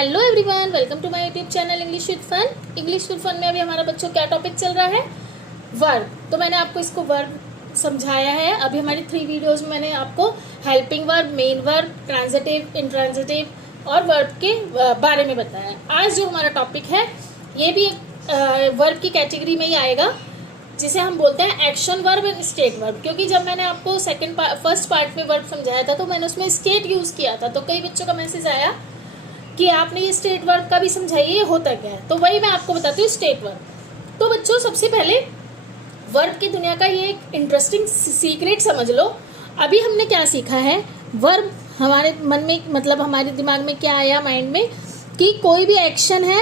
Hello everyone, welcome to my YouTube channel English with fun. English with fun में अभी हमारा बच्चों क्या टॉपिक चल रहा है? वर्ब। तो मैंने आपको इसको वर्ब समझाया है। अभी हमारी 3 वीडियोस में मैंने आपको helping verb, main verb, transitive, intransitive और वर्ब के बारे में बताया। आज जो हमारा टॉपिक है ये भी वर्ब की कैटेगरी में ही आएगा, जिसे हम बोलते हैं action verb and state verb. क्योंकि जब मैंने आपको फर्स्ट पार्ट में वर्ब समझाया था तो मैंने उसमें स्टेट यूज़ किया था, तो कई बच्चों का मैसेज आया कि आपने ये स्टेट वर्ब का भी समझाइए, ये होता क्या है। तो वही मैं आपको बताती हूँ स्टेट वर्ब। तो बच्चों, सबसे पहले वर्ब की दुनिया का ये एक इंटरेस्टिंग सीक्रेट समझ लो। अभी हमने क्या सीखा है, वर्ब हमारे मन में, मतलब हमारे दिमाग में क्या आया, माइंड में, कि कोई भी एक्शन है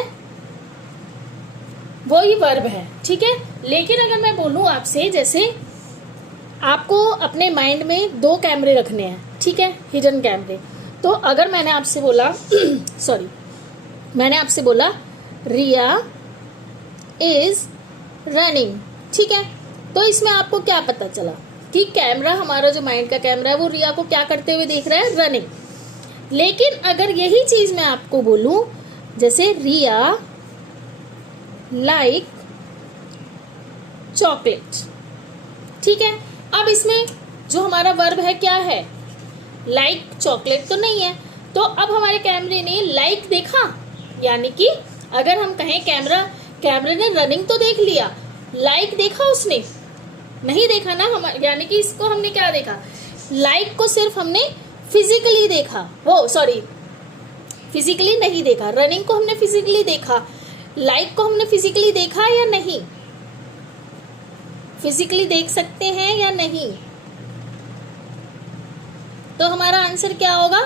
वो ही वर्ब है, ठीक है। लेकिन अगर मैं बोलूँ आपसे, जैसे आपको अपने माइंड में 2 कैमरे रखने हैं, ठीक है, हिडन कैमरे। तो अगर मैंने आपसे बोला मैंने आपसे बोला रिया इज रनिंग, ठीक है, तो इसमें आपको क्या पता चला कि कैमरा, हमारा जो माइंड का कैमरा है, वो रिया को क्या करते हुए देख रहा है, रनिंग। लेकिन अगर यही चीज मैं आपको बोलूं, जैसे रिया लाइक चॉकलेट, ठीक है। अब इसमें जो हमारा वर्ब है क्या है, लाइक चॉकलेट तो नहीं है। तो अब हमारे कैमरे ने लाइक देखा, यानी कि अगर हम कहें कैमरे ने रनिंग तो देख लिया, लाइक देखा उसने नहीं देखा ना। हम यानी कि इसको हमने क्या देखा, लाइक को सिर्फ हमने फिजिकली देखा, फिजिकली नहीं देखा। रनिंग को हमने फिजिकली देखा, लाइक को हमने फिजिकली देखा या नहीं? फिजिकली देख सकते हैं या नहीं? तो हमारा आंसर क्या होगा,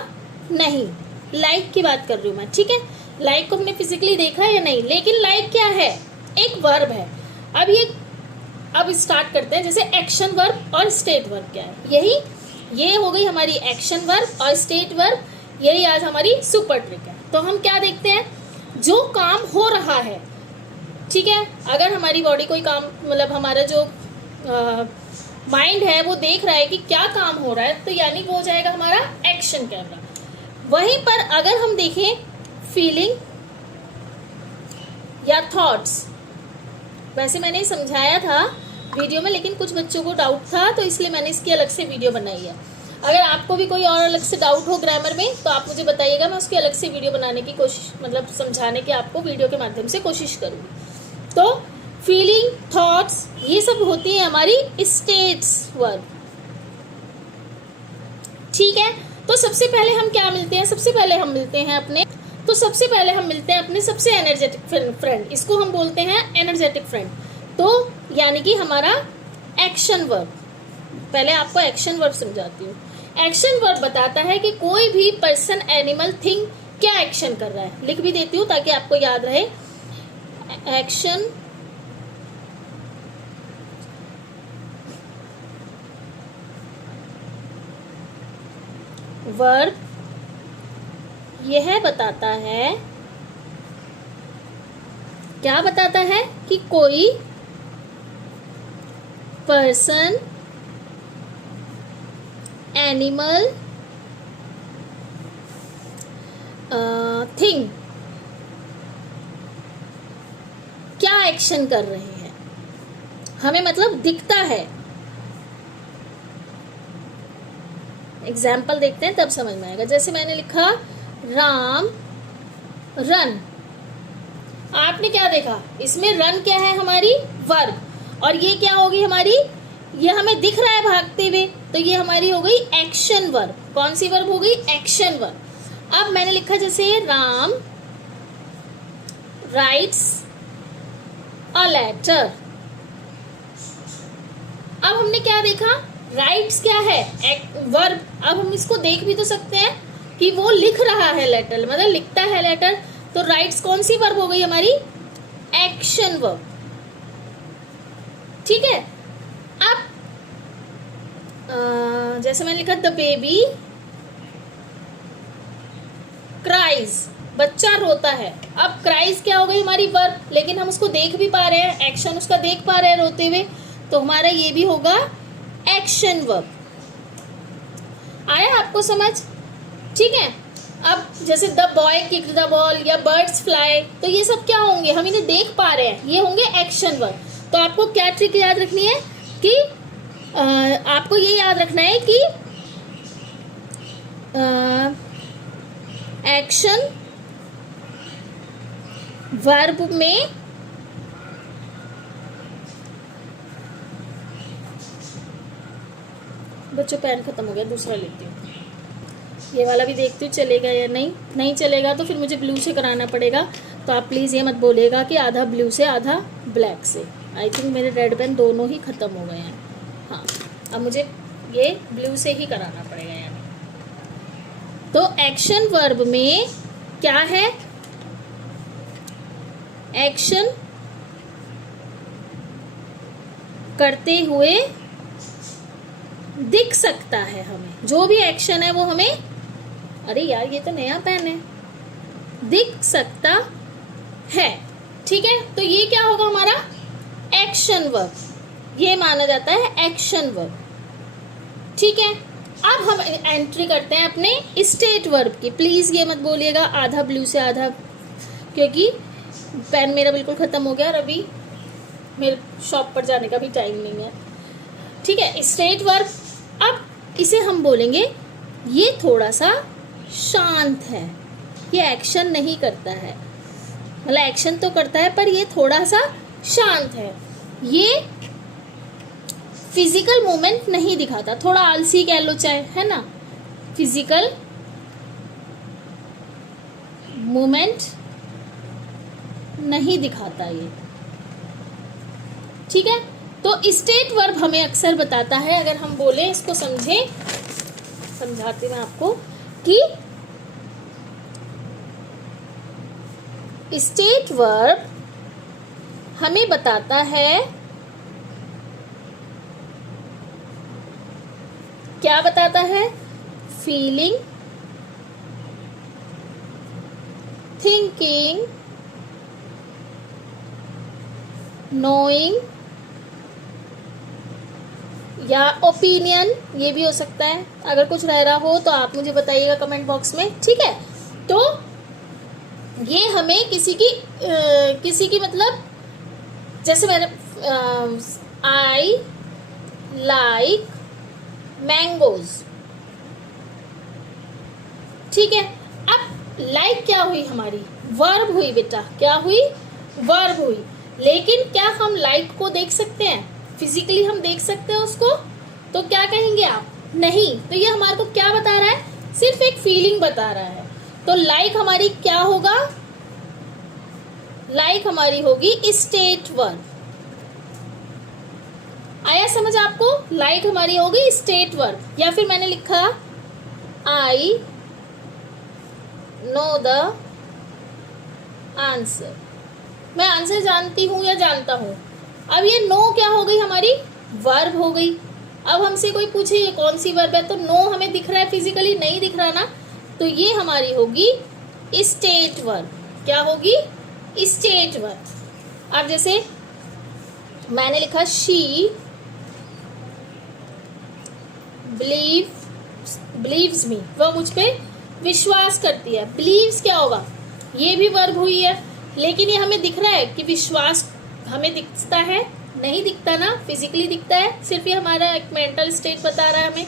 नहीं। लाइक की बात कर रही हूं मैं, ठीक है। लाइक को हमने फिजिकली देखा या नहीं। लेकिन लाइक क्या है, एक वर्ब है। अब स्टार्ट करते हैं, जैसे एक्शन वर्ब और स्टेट वर्ब क्या है। ये हो गई हमारी एक्शन वर्ब और स्टेट वर्ब, यही आज हमारी सुपर ट्रिक है। तो हम क्या देखते हैं, जो काम हो रहा है, ठीक है। अगर हमारी बॉडी कोई काम, मतलब हमारा जो माइंड है वो देख रहा है कि क्या काम हो रहा है, तो यानी वो हो जाएगा हमारा एक्शन कैमरा। वहीं पर अगर हम देखें फीलिंग या थॉट्स, वैसे मैंने समझाया था वीडियो में, लेकिन कुछ बच्चों को डाउट था, तो इसलिए मैंने इसकी अलग से वीडियो बनाई है। अगर आपको भी कोई और अलग से डाउट हो ग्रामर में तो आप मुझे बताइएगा, मैं उसकी अलग से वीडियो बनाने की कोशिश, मतलब समझाने की आपको वीडियो के माध्यम से कोशिश करूँगी। तो फीलिंग, थॉट्स, ये सब होती है हमारी स्टेट्स वर्ब, ठीक है। तो सबसे पहले हम क्या मिलते हैं, सबसे पहले हम मिलते हैं अपने सबसे एनर्जेटिक फ्रेंड, इसको हम बोलते हैं एनर्जेटिक फ्रेंड। तो यानी कि हमारा एक्शन वर्ब। पहले आपको एक्शन वर्ब समझाती हूँ। एक्शन वर्ब बताता है कि कोई भी पर्सन, एनिमल, थिंग क्या एक्शन कर रहा है। लिख भी देती हूँ ताकि आपको याद रहे। एक्शन वर्ब यह बताता है, क्या बताता है, कि कोई पर्सन, एनिमल, थिंग क्या एक्शन कर रहे हैं, हमें मतलब दिखता है। एग्जाम्पल देखते हैं तब समझ में आएगा। जैसे मैंने लिखा राम रन, आपने क्या देखा, इसमें रन क्या है, हमारी वर्ब, और ये क्या होगी हमारी, ये हमें दिख रहा है भागते हुए, तो ये हमारी हो गई एक्शन वर्ब। कौन सी वर्ब हो गई, एक्शन वर्ब। अब मैंने लिखा जैसे राम राइट्स अ लेटर, अब हमने क्या देखा, राइट्स क्या है, वर्ब। अब हम इसको देख भी तो सकते हैं कि वो लिख रहा है लेटर, मतलब लिखता है लेटर। तो राइट्स कौन सी वर्ब हो गई हमारी, एक्शन वर्ब, ठीक है। अब जैसे मैंने लिखा द बेबी क्राइज, बच्चा रोता है। अब क्राइज क्या हो गई हमारी वर्ब, लेकिन हम उसको देख भी पा रहे हैं, एक्शन उसका देख पा रहे हैं रोते हुए, तो हमारा ये भी होगा एक्शन वर्ब। आया आपको समझ, ठीक है। अब जैसे the boy kicked the ball या बर्ड्स फ्लाई, तो ये सब क्या होंगे, हम इन्हें देख पा रहे हैं, ये होंगे एक्शन वर्ब। तो आपको क्या ट्रिक याद रखनी है कि आपको ये याद रखना है कि एक्शन वर्ब में बच्चों पेन खत्म हो गया, दूसरा लेती हूँ, ये वाला भी देखती हूँ चलेगा या नहीं चलेगा तो फिर मुझे ब्लू से कराना पड़ेगा। तो आप प्लीज़ ये मत बोलिएगा कि आधा ब्लू से आधा ब्लैक से। आई थिंक मेरे रेड पेन दोनों ही ख़त्म हो गए हैं। हाँ, अब मुझे ये ब्लू से ही कराना पड़ेगा यानी। तो एक्शन वर्ब में क्या है, एक्शन करते हुए दिख सकता है हमें, जो भी एक्शन है वो हमें, अरे यार ये तो नया पेन है, दिख सकता है। ठीक है, तो ये क्या होगा हमारा एक्शन वर्ब, ये माना जाता है एक्शन वर्ब। ठीक है, अब हम एंट्री करते हैं अपने स्टेट वर्ब की। प्लीज ये मत बोलिएगा आधा ब्लू से आधा, क्योंकि पेन मेरा बिल्कुल खत्म हो गया और अभी मेरे शॉप पर जाने का भी टाइम नहीं है। ठीक है, स्टेट वर्ब, अब इसे हम बोलेंगे ये थोड़ा सा शांत है, ये एक्शन नहीं करता है, मतलब एक्शन तो करता है पर ये थोड़ा सा शांत है, ये फिजिकल मूवमेंट नहीं दिखाता, थोड़ा आलसी कह लो चाहे, है ना, फिजिकल मूवमेंट नहीं दिखाता ये। ठीक है, तो स्टेट वर्ब हमें अक्सर बताता है, अगर हम बोले इसको समझें, समझाती मैं आपको कि स्टेट वर्ब हमें बताता है, क्या बताता है, फीलिंग, थिंकिंग, नोइंग या ओपिनियन, ये भी हो सकता है। अगर कुछ रह रहा हो तो आप मुझे बताइएगा कमेंट बॉक्स में। ठीक है, तो ये हमें किसी की मतलब, जैसे मैंने आई लाइक मैंगोज। ठीक है, अब लाइक क्या हुई हमारी, वर्ब हुई बेटा, क्या हुई, वर्ब हुई। लेकिन क्या हम लाइक को देख सकते हैं, फिजिकली हम देख सकते हैं उसको, तो क्या कहेंगे आप, नहीं। तो ये हमारे को क्या बता रहा है, सिर्फ एक फीलिंग बता रहा है। तो लाइक हमारी क्या होगा, लाइक हमारी होगी स्टेट वर्ब। आया समझ आपको, लाइक हमारी होगी स्टेट वर्ब। या फिर मैंने लिखा आई नो द आंसर, मैं आंसर जानती हूं या जानता हूं। अब ये नो क्या हो गई हमारी, वर्ब हो गई। अब हमसे कोई पूछे ये कौन सी वर्ब है, तो नो हमें दिख रहा है, फिजिकली नहीं दिख रहा ना, तो ये हमारी होगी स्टेट वर्ब। क्या होगी, स्टेट वर्ब। अब जैसे मैंने लिखा शी बिलीव्स मी, वह मुझ पे विश्वास करती है। बिलीव्स क्या होगा, ये भी वर्ब हुई है, लेकिन ये हमें दिख रहा है कि विश्वास हमें दिखता है, नहीं दिखता ना, फिजिकली दिखता है, सिर्फ ये हमारा एक मेंटल स्टेट बता रहा है हमें।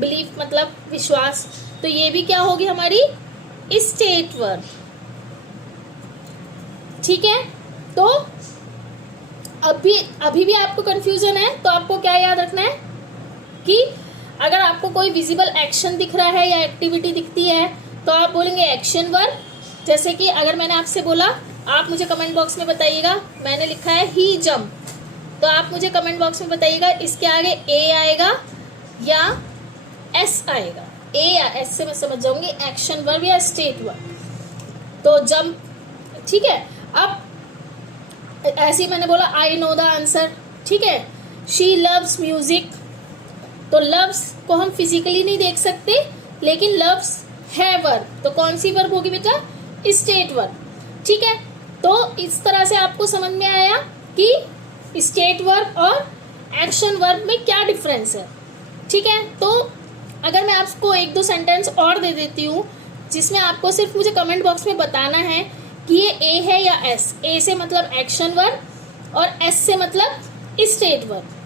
बिलीव मतलब विश्वास, तो ये भी क्या होगी हमारी स्टेट वर्ब। ठीक है, तो अभी भी आपको कंफ्यूजन है, तो आपको क्या याद रखना है कि अगर आपको कोई विजिबल एक्शन दिख रहा है या एक्टिविटी दिखती है तो आप बोलेंगे एक्शन वर्ब। जैसे कि अगर मैंने आपसे बोला, आप मुझे कमेंट बॉक्स में बताइएगा, मैंने लिखा है ही जंप, तो आप मुझे कमेंट बॉक्स में बताइएगा इसके आगे ए आएगा या एस आएगा। ए या एस से मैं समझ जाऊंगी एक्शन वर्ब या स्टेट वर्ब। तो जंप, ठीक है। अब ऐसे ही मैंने बोला आई नो द आंसर, ठीक है। शी लव्स म्यूजिक, तो लव्स को हम फिजिकली नहीं देख सकते, लेकिन लव्स है वर्ब, तो कौन सी वर्ब होगी बेटा, स्टेट वर्ब। ठीक है, तो इस तरह से आपको समझ में आया कि स्टेट वर्ब और एक्शन वर्ब में क्या डिफरेंस है। ठीक है, तो अगर मैं आपको एक दो सेंटेंस और दे देती हूँ जिसमें आपको सिर्फ मुझे कमेंट बॉक्स में बताना है कि ये ए है या एस। ए से मतलब एक्शन वर्ब और एस से मतलब स्टेट वर्ब।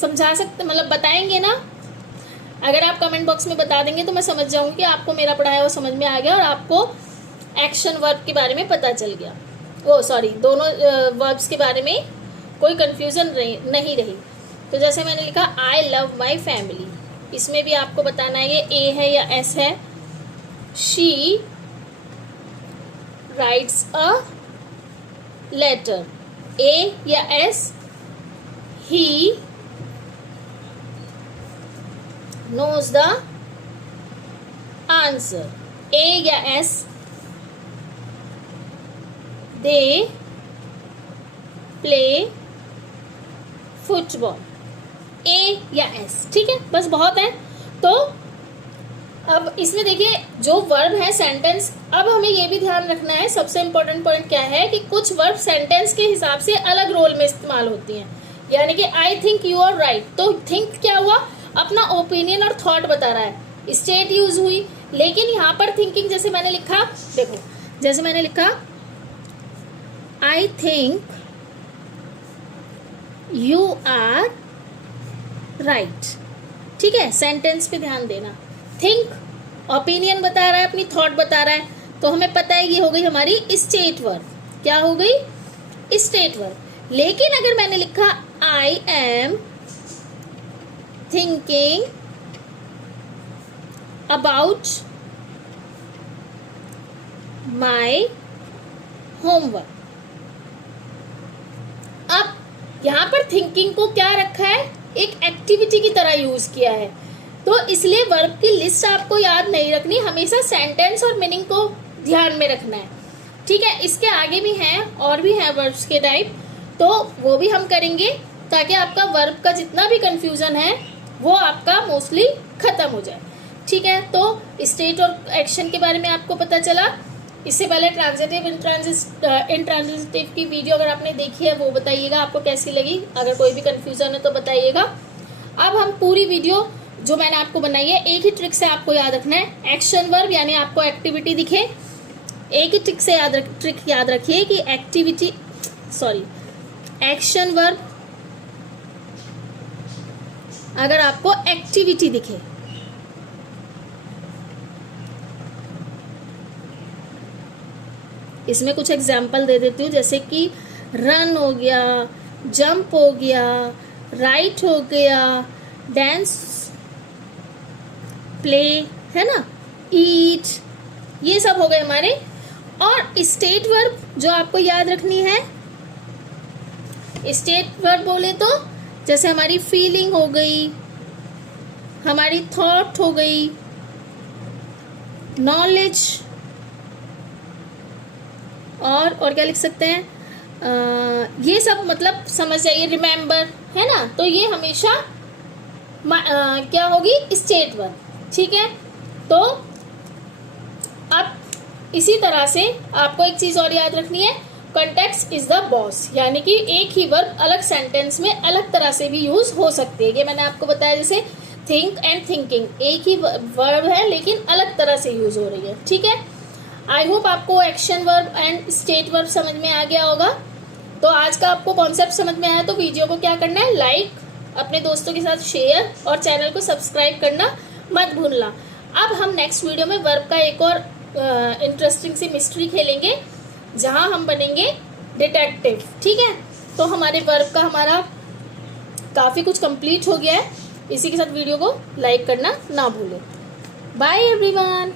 समझा सकते, मतलब बताएंगे ना। अगर आप कमेंट बॉक्स में बता देंगे तो मैं समझ जाऊंगी कि आपको मेरा पढ़ाया वो समझ में आ गया और आपको एक्शन वर्ब के बारे में पता चल गया। दोनों वर्ब्स के बारे में कोई कंफ्यूजन नहीं रही। तो जैसे मैंने लिखा आई लव माई फैमिली, इसमें भी आपको बताना है ये ए है या एस है। शी राइट्स अ लेटर, ए या S. He knows the answer, A या S। they play football, A या S। ठीक है, बस बहुत है। तो अब इसमें देखिए जो वर्ब है सेंटेंस, अब हमें ये भी ध्यान रखना है, सबसे इम्पोर्टेंट पॉइंट क्या है कि कुछ वर्ब सेंटेंस के हिसाब से अलग रोल में इस्तेमाल होती हैं। यानी कि I think you are right, तो थिंक क्या हुआ, अपना ओपिनियन और थॉट बता रहा है, स्टेट यूज हुई। लेकिन यहाँ पर थिंकिंग जैसे मैंने लिखा, देखो जैसे मैंने लिखा I think you are right. ठीक है, सेंटेंस पे ध्यान देना। थिंक ओपिनियन बता रहा है, अपनी थॉट बता रहा है, तो हमें पता है ये हो गई हमारी स्टेट वर्ब। क्या हो गई, स्टेट वर्ब। लेकिन अगर मैंने लिखा I am thinking about my homework, अब यहाँ पर थिंकिंग को क्या रखा है, एक एक्टिविटी की तरह यूज किया है। तो इसलिए वर्ब की लिस्ट आपको याद नहीं रखनी, हमेशा सेंटेंस और मीनिंग को ध्यान में रखना है। ठीक है, इसके आगे भी हैं और भी हैं वर्ब्स के टाइप, तो वो भी हम करेंगे ताकि आपका वर्ब का जितना भी कंफ्यूजन है वो आपका मोस्टली खत्म हो जाए। ठीक है, तो स्टेट और एक्शन के बारे में आपको पता चला। इससे पहले ट्रांजिटिव इंट्रांजिटिव की वीडियो अगर आपने देखी है वो बताइएगा आपको कैसी लगी, अगर कोई भी कंफ्यूजन है तो बताइएगा। अब हम पूरी वीडियो जो मैंने आपको बनाई है, एक ही ट्रिक से आपको याद रखना है। एक्शन वर्ब यानी आपको एक्टिविटी दिखे, एक ही ट्रिक से ट्रिक याद रखिए कि एक्शन वर्ब अगर आपको एक्टिविटी दिखे, इसमें कुछ एग्जाम्पल दे देती हूँ, जैसे कि रन हो गया, जंप हो गया, राइट हो गया, डांस, प्ले, है ना, ईट, ये सब हो गए हमारे। और स्टेट वर्ब जो आपको याद रखनी है, स्टेट वर्ब बोले तो जैसे हमारी फीलिंग हो गई, हमारी थॉट हो गई, नॉलेज, और क्या लिख सकते हैं, ये सब मतलब समझ जाइए, रिमेम्बर, है ना। तो ये हमेशा क्या होगी, स्टेट वर्ब। ठीक है, तो अब इसी तरह से आपको एक चीज और याद रखनी है, कंटेक्स्ट इज द बॉस, यानी कि एक ही वर्ब अलग सेंटेंस में अलग तरह से भी यूज हो सकती है। ये मैंने आपको बताया, जैसे थिंक एंड थिंकिंग, एक ही वर्ब है लेकिन अलग तरह से यूज हो रही है। ठीक है, आई होप आपको action verb and state verb समझ में आ गया होगा। तो आज का आपको कॉन्सेप्ट समझ में आया तो वीडियो को क्या करना है, लाइक, अपने दोस्तों के साथ शेयर और चैनल को सब्सक्राइब करना मत भूलना। अब हम नेक्स्ट वीडियो में वर्ब का एक और इंटरेस्टिंग सी मिस्ट्री खेलेंगे, जहां हम बनेंगे डिटेक्टिव। ठीक है, तो हमारे वर्ब का हमारा काफ़ी कुछ कंप्लीट हो गया है। इसी के साथ वीडियो को लाइक करना ना भूलें। Bye everyone.